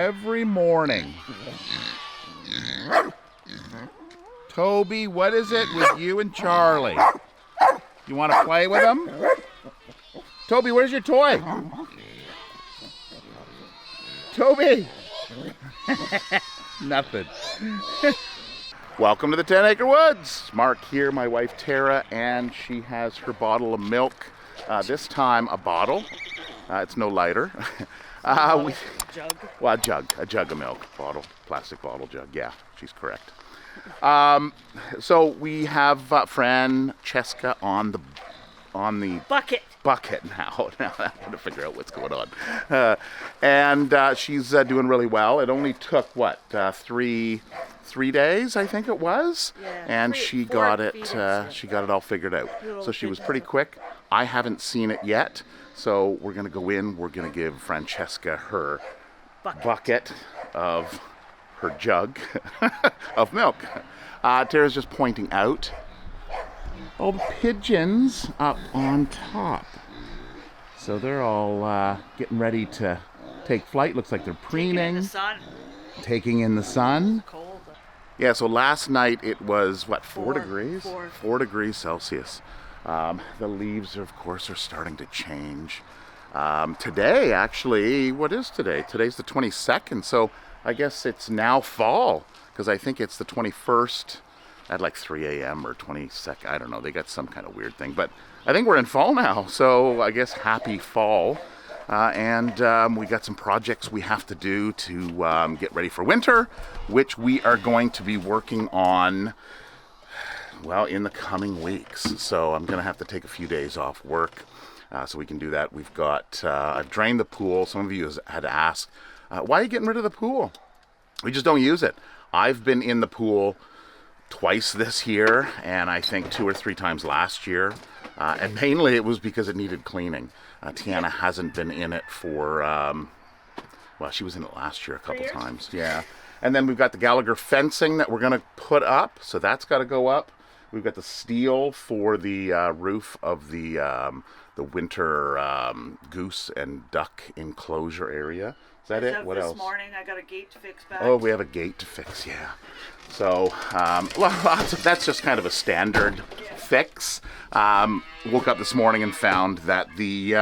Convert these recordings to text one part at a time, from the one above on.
every morning. Toby, what is it with you and Charlie? You want to play with them? Toby, where's your toy? Toby! Nothing. Welcome to the 10 Acre Woods. Mark here, my wife Tara, and she has her bottle of milk. This time a bottle. It's no lighter. Jug? Well, a jug of milk. Bottle, plastic bottle jug. Yeah, she's correct. So we have Francesca on the bucket now. Now I'm going to figure out what's going on. And she's doing really well. It only took, what, three days, I think it was? Yeah, and she got it all figured out. So she was pretty quick. I haven't seen it yet. So we're going to go in. We're going to give Francesca her bucket of her jug of milk. Tara's just pointing out all the pigeons up on top. So they're all getting ready to take flight. Looks like they're preening. Taking in the sun. Cold. Yeah, so last night it was, what, 4 degrees? 4 degrees Celsius. The leaves, of course, are starting to change. Today, actually, what is today? Today's the 22nd, so I guess it's now fall, because I think it's the 21st at like 3 a.m. or 22nd. I don't know. They got some kind of weird thing, but I think we're in fall now, so I guess happy fall. And we got some projects we have to do to get ready for winter, which we are going to be working on, well, in the coming weeks. So I'm going to have to take a few days off work so we can do that. We've got, I've drained the pool. Some of you had asked, why are you getting rid of the pool? We just don't use it. I've been in the pool twice this year, and I think 2 or 3 times last year. And mainly it was because it needed cleaning. Tiana hasn't been in it for, well, she was in it last year a couple times. Yeah. And then we've got the Gallagher fencing that we're going to put up. So that's got to go up. We've got the steel for the roof of the winter goose and duck enclosure area. Is that it? What else? This morning I got a gate to fix back. Oh, we have a gate to fix, yeah. So, well, that's just kind of a standard fix. Woke up this morning and found that the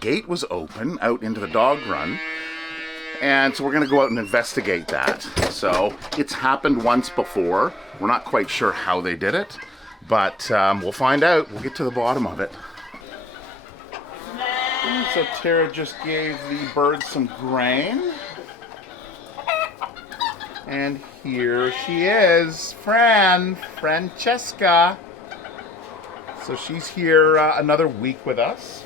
gate was open out into the dog run. And so we're going to go out and investigate that. So it's happened once before. We're not quite sure how they did it, but we'll find out. We'll get to the bottom of it. So Tara just gave the birds some grain. And here she is, Francesca. So she's here another week with us.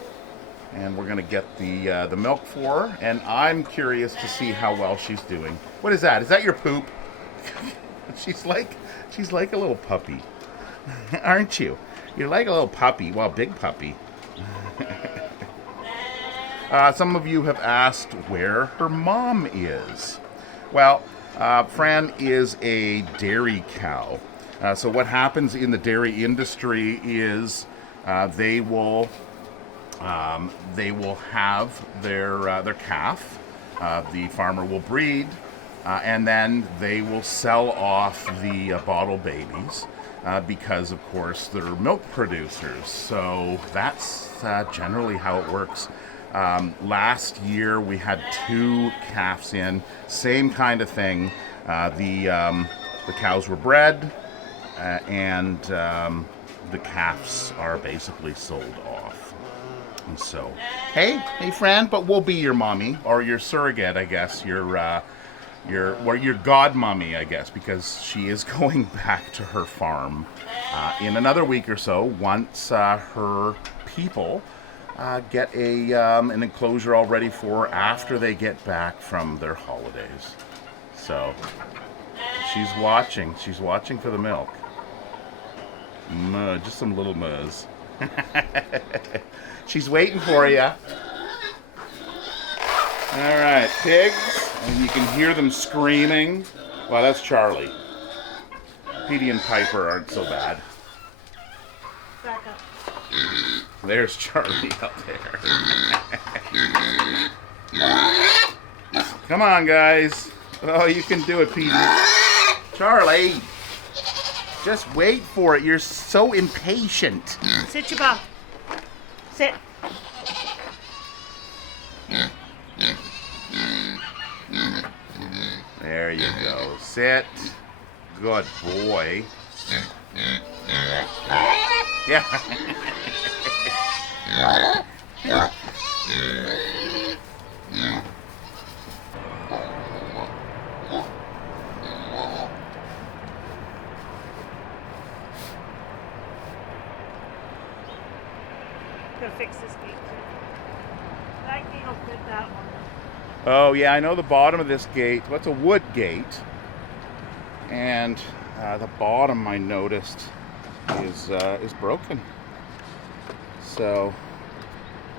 And we're going to get the milk for her. And I'm curious to see how well she's doing. What is that? Is that your poop? She's like a little puppy. Aren't you? You're like a little puppy. Well, big puppy. Some of you have asked where her mom is. Well, Fran is a dairy cow. So what happens in the dairy industry is they will have their calf. The farmer will breed, and then they will sell off the bottle babies because, of course, they're milk producers. So that's generally how it works. Last year we had 2 calves in, same kind of thing. The cows were bred, and the calves are basically sold off. And so, hey Fran, but we'll be your mommy, or your surrogate, I guess, your god mommy, I guess, because she is going back to her farm in another week or so once her people get an enclosure all ready for after they get back from their holidays. So she's watching for the milk. Just some little muzz. She's waiting for you. All right, pigs, and you can hear them screaming. Wow, that's Charlie. Petey and Piper aren't so bad. Back up. There's Charlie out there. Come on, guys. Oh, you can do it, Petey. Charlie, just wait for it. You're so impatient. Sit your butt. Sit. There you go. Sit. Good boy. Yeah. Gotta fix this gate too. That gate will fit that one. Oh yeah, I know the bottom of this gate. What's a wood gate? And the bottom I noticed is broken. So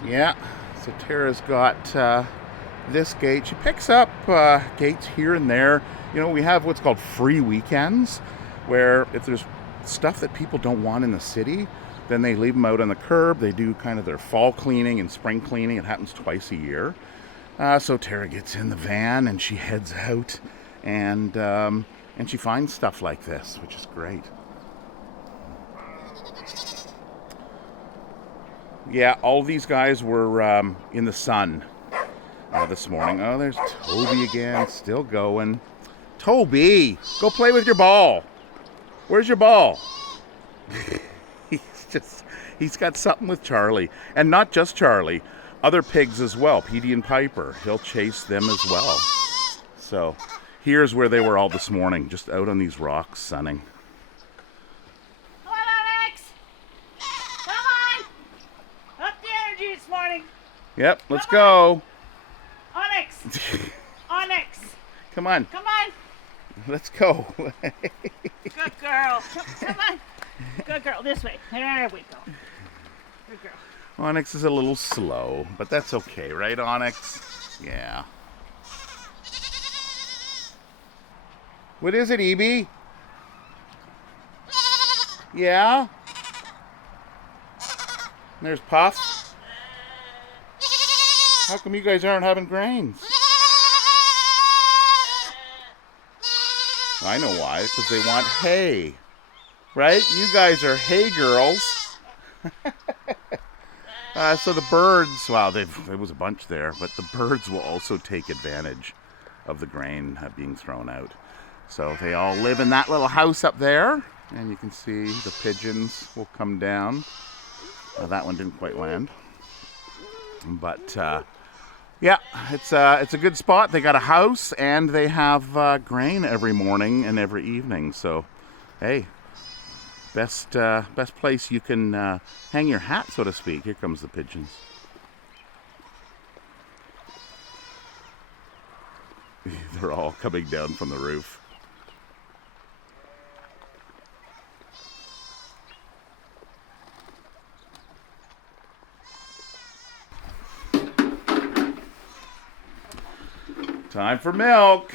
yeah, so Tara's got this gate. She picks up gates here and there. You know, we have what's called free weekends, where if there's stuff that people don't want in the city, then they leave them out on the curb. They do kind of their fall cleaning and spring cleaning. It happens twice a year. So Tara gets in the van and she heads out, and she finds stuff like this, which is great. Yeah, all these guys were in the sun this morning. Oh, there's Toby again, still going. Toby, go play with your ball. Where's your ball? He's got something with Charlie. And not just Charlie, other pigs as well, Petey and Piper. He'll chase them as well. So here's where they were all this morning, just out on these rocks sunning. Come on, Onyx! Come on! Up the energy this morning. Yep, let's go. Onyx! Onyx! Come on, Come on! let's go. Good girl. Come on. Good girl. This way. There we go. Good girl. Onyx is a little slow, but that's okay, right, Onyx? Yeah. What is it, Evie? Yeah? There's Puff. How come you guys aren't having grains? I know why, because they want hay. Right? You guys are hay girls. So the birds, well, there was a bunch there, but the birds will also take advantage of the grain being thrown out. So they all live in that little house up there, and you can see the pigeons will come down. That one didn't quite land. But yeah, it's a good spot. They got a house, and they have grain every morning and every evening. So, hey, best place you can hang your hat, so to speak. Here comes the pigeons. They're all coming down from the roof. Time for milk.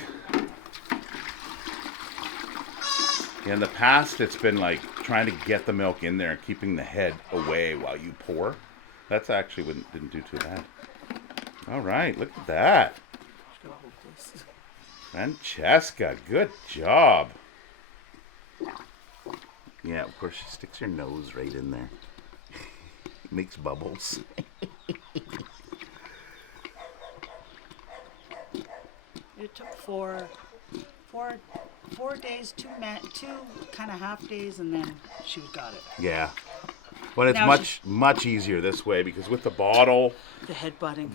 In the past, it's been like trying to get the milk in there and keeping the head away while you pour. That's actually didn't do too bad. All right, look at that. Francesca, good job. Yeah, of course, she sticks her nose right in there. Makes bubbles. It took four days, two kind of half days, and then she got it. Yeah. But it's Now much easier this way, because with the bottle, The headbutting.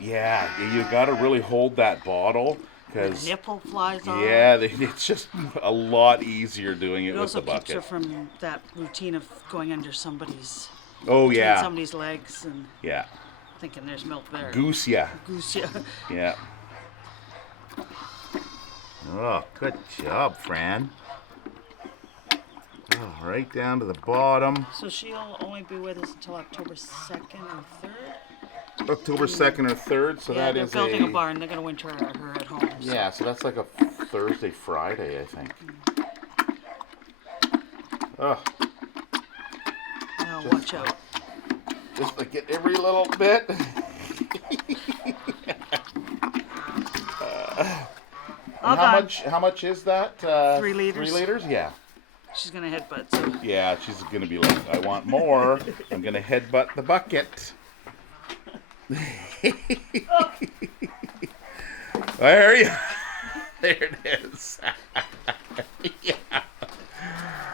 yeah, you got to really hold that bottle, because Nipple flies off. yeah, it's just a lot easier doing it It with also the keeps her bucket. from that routine of going under somebody's Oh between yeah, somebody's legs and yeah, thinking there's milk there. goose, yeah, Goose, yeah. yeah. Oh, good job, Fran. Oh, right down to the bottom. So she'll only be with us until October 2nd or 3rd. October 2nd or 3rd, so Yeah, that they're is building a barn. They're going to winter her at home. So. Yeah, so that's like a Thursday, Friday, I think. Oh, Now watch out. just like get every little bit. All And done. how much is that? 3 liters. 3 liters? Yeah. She's gonna headbutt. So. Yeah, she's gonna be like, I want more. I'm gonna headbutt the bucket. Oh. There you There it is. Yeah.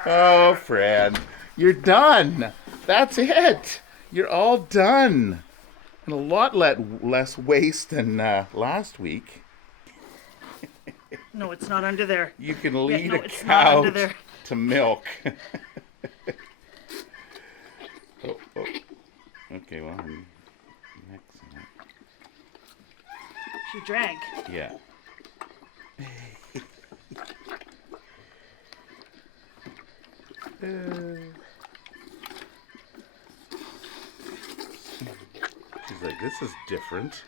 Oh, Fran, you're done. That's it. You're all done. And a lot less waste than last week. No, it's not under there. You can lead no, a it's not cow under there. to milk. Oh. Okay, well, I'm mixing it. She drank. Yeah. She's like, this is different.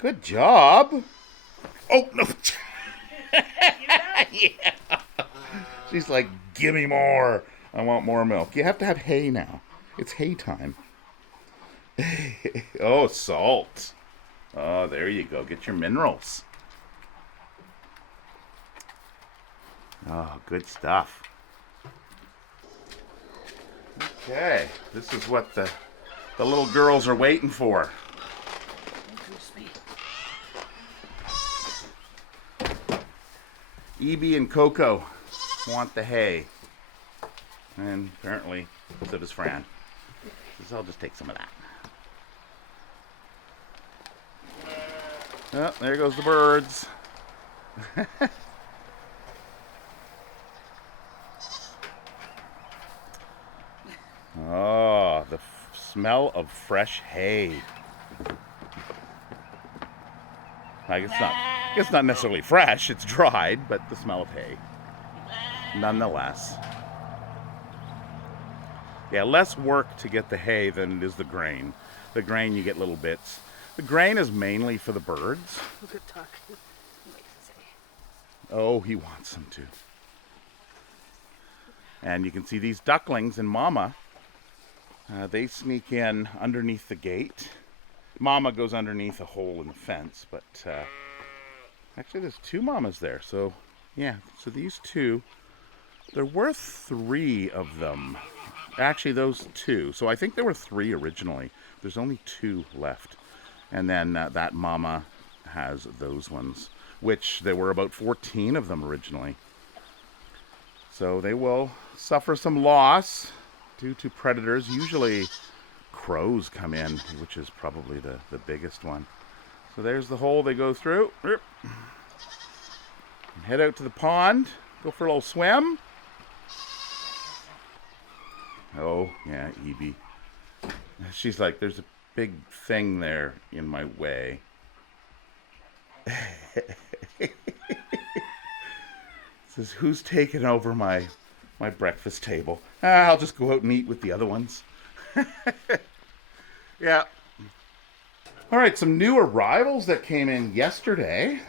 Good job. Oh, no. Yeah. She's like, give me more. I want more milk. You have to have hay now. It's hay time. Oh, salt. Oh, there you go. Get your minerals. Oh, good stuff. Okay, this is what the little girls are waiting for. Evie and Coco want the hay. And apparently, so does Fran. So I'll just take some of that. Oh, there goes the birds. Oh, the smell of fresh hay. I guess it's not necessarily fresh, it's dried, but the smell of hay. Nonetheless. Yeah, less work to get the hay than it is the grain. The grain, you get little bits. The grain is mainly for the birds. Look at Tuck. Oh, he wants them to. And you can see these ducklings and Mama. They sneak in underneath the gate. Mama goes underneath a hole in the fence, but actually there's 2 mamas there. So, yeah, so these 2, there were 3 of them. Actually, those 2. So I think there were 3 originally. There's only 2 left. And then that mama has those ones, which there were about 14 of them originally. So they will suffer some loss due to predators. Usually crows come in, which is probably the biggest one. So there's the hole they go through. Head out to the pond, go for a little swim. Oh, yeah, Evie. She's like, there's a big thing there in my way. Says, who's taking over my breakfast table? I'll just go out and eat with the other ones. Yeah. All right, some new arrivals that came in yesterday.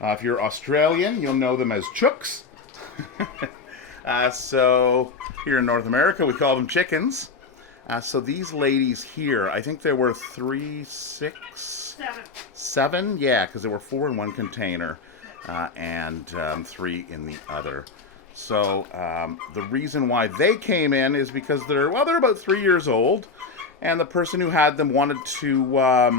If you're Australian, you'll know them as chooks. So here in North America, we call them chickens. So these ladies here, I think there were 3, 6, 7. Yeah, because there were 4 in one container and 3 in the other. So the reason why they came in is because they're about 3 years old, and the person who had them wanted to, I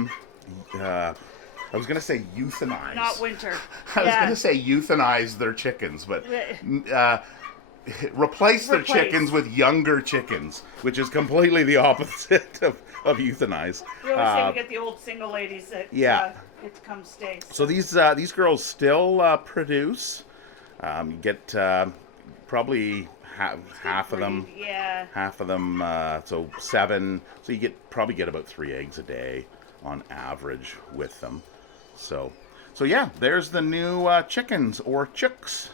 was going to say euthanize. Not winter. I was going to say euthanize their chickens, but replace their chickens with younger chickens, which is completely the opposite of euthanize. We always say we get the old single ladies that get to come stay. So these girls still produce. You get probably half of them. Yeah. Half of them. So 7. So you probably get about 3 eggs a day on average with them. So yeah, there's the new chickens or chooks.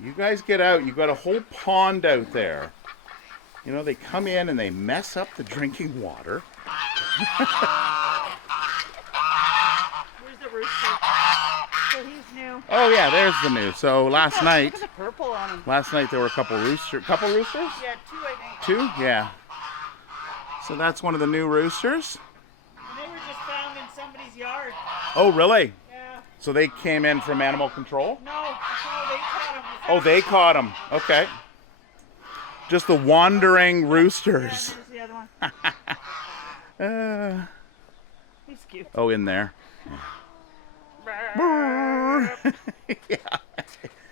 You guys get out. You've got a whole pond out there. You know, they come in and they mess up the drinking water. Where's the rooster? So he's new. Oh yeah, there's the new. So last night, Look at the purple on him. there were a couple roosters. Yeah, 2 I think. 2? Yeah. So that's one of the new roosters. And they were just found in somebody's yard. Oh, really? Yeah. So they came in from animal control? No, they caught them. Oh, they caught them. Okay. Just the wandering roosters. Yeah, there's the other one. He's cute. Oh, in there. Yeah.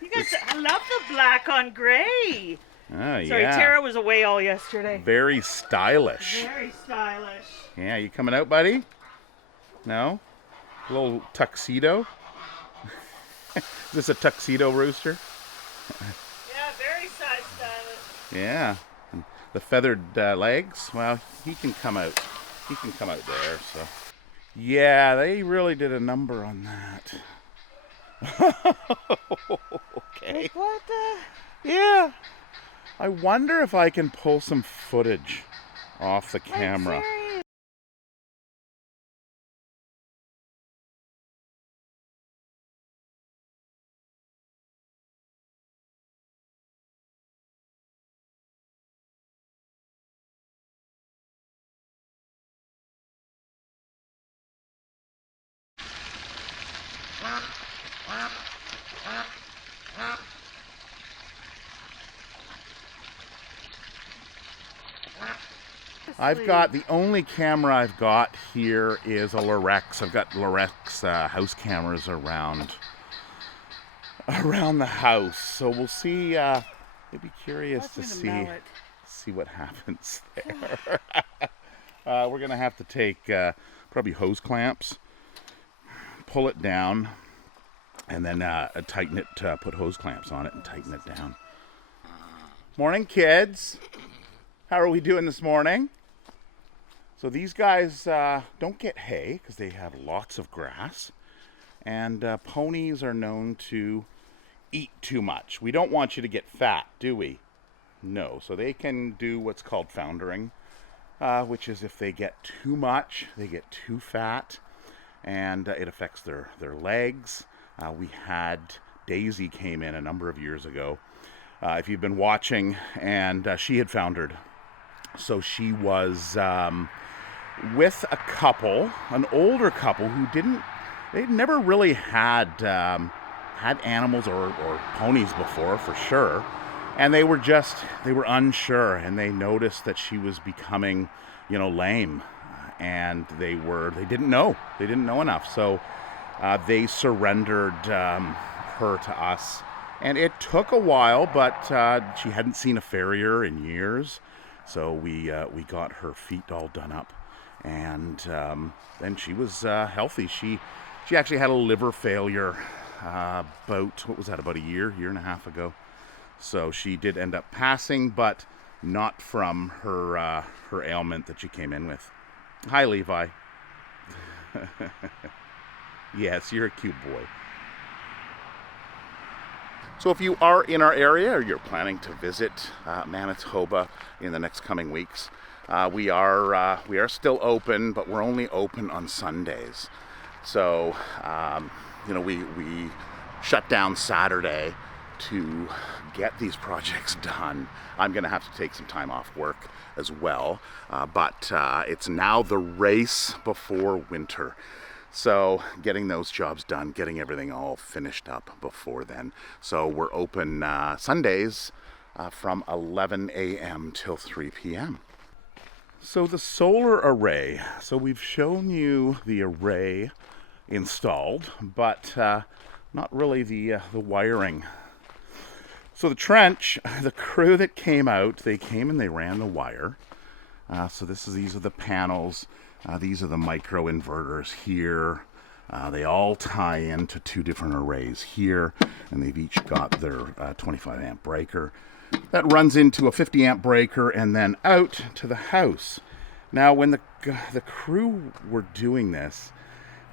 You guys, I love the black on gray. Oh, yeah. Sorry, Tara was away all yesterday. Very stylish. Very stylish. Yeah, you coming out, buddy? No? A little tuxedo? Is this a tuxedo rooster? Yeah, very stylish. Yeah. And the feathered legs, well, he can come out. He can come out there, so. Yeah, they really did a number on that. Okay. What the? Yeah. I wonder if I can pull some footage off the camera. I've got, the only camera I've got here is a Lorex. I've got Lorex house cameras around the house. So we'll see, I'd be curious to see what happens there. We're gonna have to take probably hose clamps, pull it down, and then tighten it, put hose clamps on it and tighten it down. Morning, kids. How are we doing this morning? So these guys don't get hay because they have lots of grass, and ponies are known to eat too much. We don't want you to get fat, do we? No. So they can do what's called foundering, which is if they get too much, they get too fat, and it affects their legs. We had Daisy came in a number of years ago, if you've been watching, and she had foundered. So she was with a couple, an older couple who they'd never really had animals or ponies before, for sure. And they were unsure, and they noticed that she was becoming, lame, and they didn't know enough. So they surrendered her to us, and it took a while, but she hadn't seen a farrier in years. So we got her feet all done up, and then she was healthy. She actually had a liver failure about a year and a half ago. So she did end up passing, but not from her ailment that she came in with. Hi, Levi. Yes, you're a cute boy. So if you are in our area or you're planning to visit Manitoba in the next coming weeks, we are still open, but we're only open on Sundays. So we shut down Saturday to get these projects done. I'm going to have to take some time off work as well, but it's now the race before winter. So getting those jobs done, getting everything all finished up before then. So we're open Sundays from 11 a.m. till 3 p.m. So the solar array. So we've shown you the array installed, but not really the wiring. So the trench, the crew that came out, they came and they ran the wire. So these are the panels. These are the micro inverters here. They all tie into two different arrays here, and they've each got their 25 amp breaker that runs into a 50 amp breaker and then out to the house. Now, when the crew were doing this,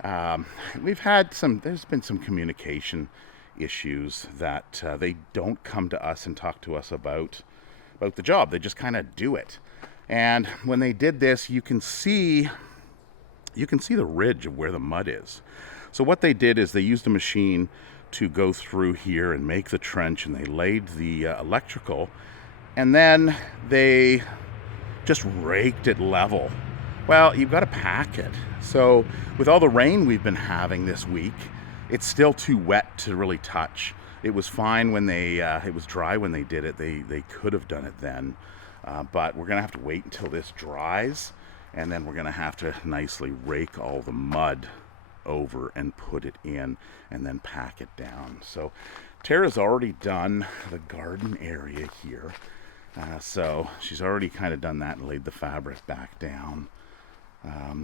there's been some communication issues that they don't come to us and talk to us about the job. They just kind of do it. And when they did this, you can see the ridge of where the mud is. So what they did is they used a machine to go through here and make the trench, and they laid the electrical, and then they just raked it level. Well, you've got to pack it. So with all the rain we've been having this week, it's still too wet to really touch. It was fine when it was dry when they did it. They could have done it then. But we're gonna have to wait until this dries, and then we're gonna have to nicely rake all the mud over and put it in and then pack it down. So Tara's already done the garden area here. So she's already kind of done that and laid the fabric back down.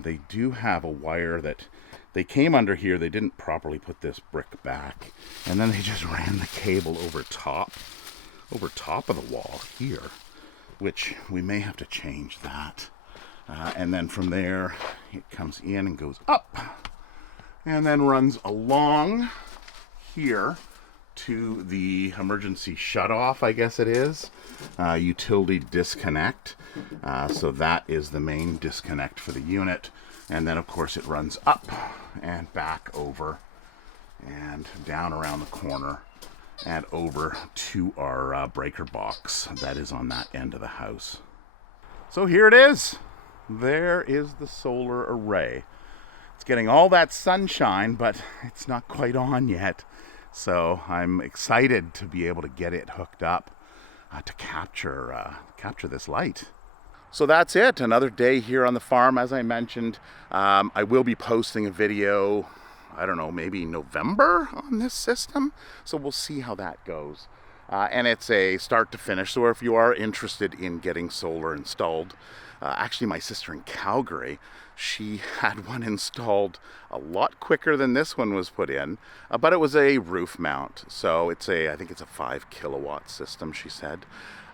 They do have a wire that they came under here. They didn't properly put this brick back, and then they just ran the cable over top of the wall here, which we may have to change that. And then from there, it comes in and goes up, and then runs along here to the emergency shutoff, I guess it is, utility disconnect. So that is the main disconnect for the unit. And then, of course, it runs up and back over and down around the corner and over to our breaker box that is on that end of the house. So here it is. There is the solar array. It's getting all that sunshine, but it's not quite on yet. So I'm excited to be able to get it hooked up to capture this light. So that's it. Another day here on the farm. As I mentioned, I will be posting a video, I don't know, maybe November on this system. So we'll see how that goes. And it's a start to finish. So if you are interested in getting solar installed, actually my sister in Calgary, she had one installed a lot quicker than this one was put in, but it was a roof mount. So I think it's a 5 kilowatt system, she said.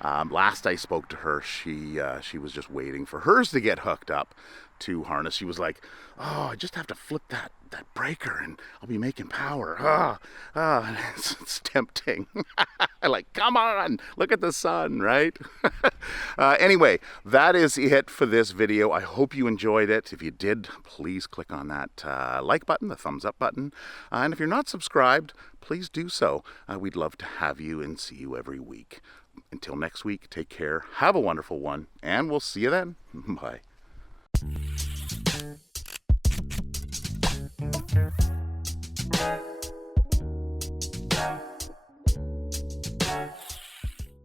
Last I spoke to her, she was just waiting for hers to get hooked up to harness. She was like, oh, I just have to flip that breaker and I'll be making power. It's tempting. Like, come on, look at the sun, right? Anyway, that is it for this video. I hope you enjoyed it. If you did, please click on that like button, the thumbs up button. And if you're not subscribed, please do so. We'd love to have you and see you every week. Until next week, take care, have a wonderful one, and we'll see you then. Bye.